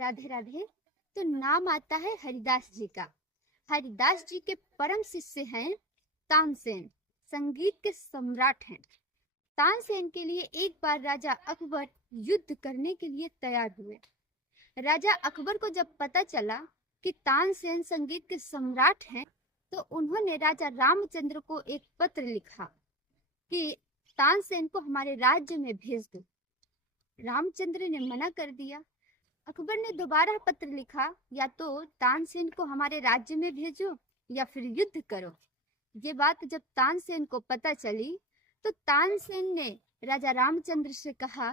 राधे राधे। तो नाम आता है हरिदास जी का। हरिदास जी के परम शिष्य हैं तानसेन, संगीत के सम्राट हैं। तानसेन के लिए एक बार राजा अकबर युद्ध करने के लिए तैयार हुए। राजा अकबर को जब पता चला कि तानसेन संगीत के सम्राट हैं, तो उन्होंने राजा रामचंद्र को एक पत्र लिखा कि तानसेन को हमारे राज्य में भेज दो। रामचंद्र ने मना कर दिया। अकबर ने दोबारा पत्र लिखा, या तो तानसेन को हमारे राज्य में भेजो या फिर युद्ध करो। ये बात जब तानसेन को पता चली, तो तानसेन ने राजा रामचंद्र से कहा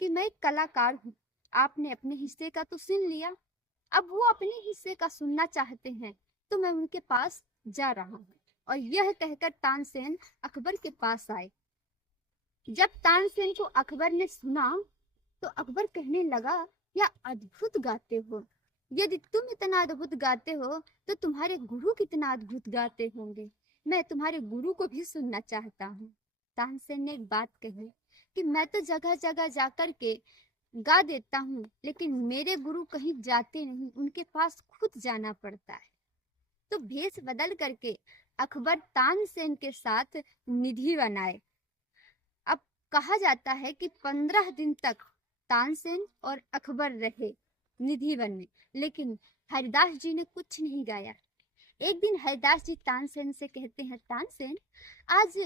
कि मैं एक कलाकार हूँ, आपने अपने हिस्से का तो सुन लिया, अब वो अपने हिस्से का सुनना चाहते हैं, तो मैं उनके पास जा रहा हूँ। और यह कहकर तानसेन अकबर के पास आए। जब तानसेन को अकबर ने सुना, तो अकबर कहने लगा, क्या अद्भुत गाते हो। यदि तुम इतना अद्भुत गाते हो, तो तुम्हारे गुरु कितना अद्भुत गाते होंगे। मैं तुम्हारे गुरु को भी सुनना चाहता हूँ। तानसेन ने एक बात कही कि मैं तो जगह जगह जाकर के गा देता हूँ, लेकिन मेरे गुरु कहीं जाते नहीं, उनके पास खुद जाना पड़ता है। तो भेष बदल करके अकबर तानसेन के साथ निधि बनाए। अब कहा जाता है कि 15 दिन तक तानसेन और अकबर रहे निधि वन में, लेकिन हरिदास जी ने कुछ नहीं गाया। एक दिन हरिदास जी तानसेन से कहते हैं, तानसेन, आज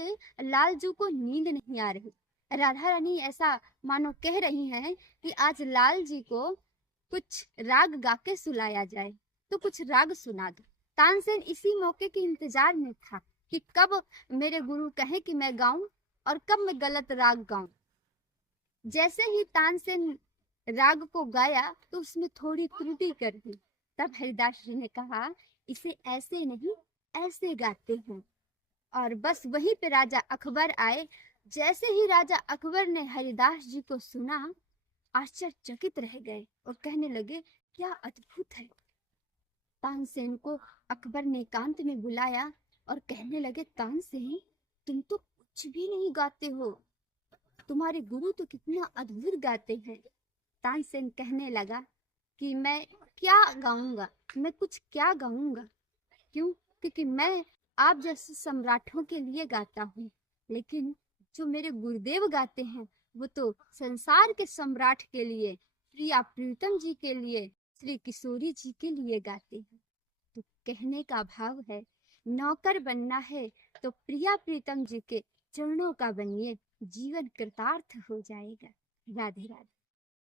लालजू को नींद नहीं आ रही। राधा रानी ऐसा मानो कह रही हैं कि आज लाल जी को कुछ राग गा के सुलाया जाए, तो कुछ राग सुना दो। तानसेन इसी मौके के इंतजार में था कि कब मेरे गुरु कहें कि मैं गाऊं और कब मैं गलत राग गाऊं। जैसे ही तानसेन राग को गाया, तो उसमें थोड़ी त्रुटि कर दी। तब हरिदास जी ने कहा, इसे ऐसे नहीं ऐसे गाते हैं। और बस वहीं पे राजा अकबर आए। जैसे ही राजा अकबर ने हरिदास जी को सुना, आश्चर्यचकित रह गए और कहने लगे, क्या अद्भुत है। तानसेन को अकबर ने एकांत में बुलाया और कहने लगे, तानसेन, तुम तो कुछ भी नहीं गाते हो, तुम्हारे गुरु तो कितना अद्भुत गाते हैं। तानसेन कहने लगा कि मैं क्या गाऊंगा, मैं कुछ क्या गाऊंगा। क्यों? क्योंकि मैं आप जैसे सम्राटों के लिए गाता हूँ, लेकिन जो मेरे गुरुदेव गाते हैं, वो तो संसार के सम्राट के लिए, प्रिया प्रीतम जी के लिए, श्री किशोरी जी के लिए गाते हैं। तो कहने का भाव है, नौकर बनना है तो प्रिया प्रीतम जी के चरणों का बनिए, जीवन कृतार्थ हो जाएगा। राधे राधे।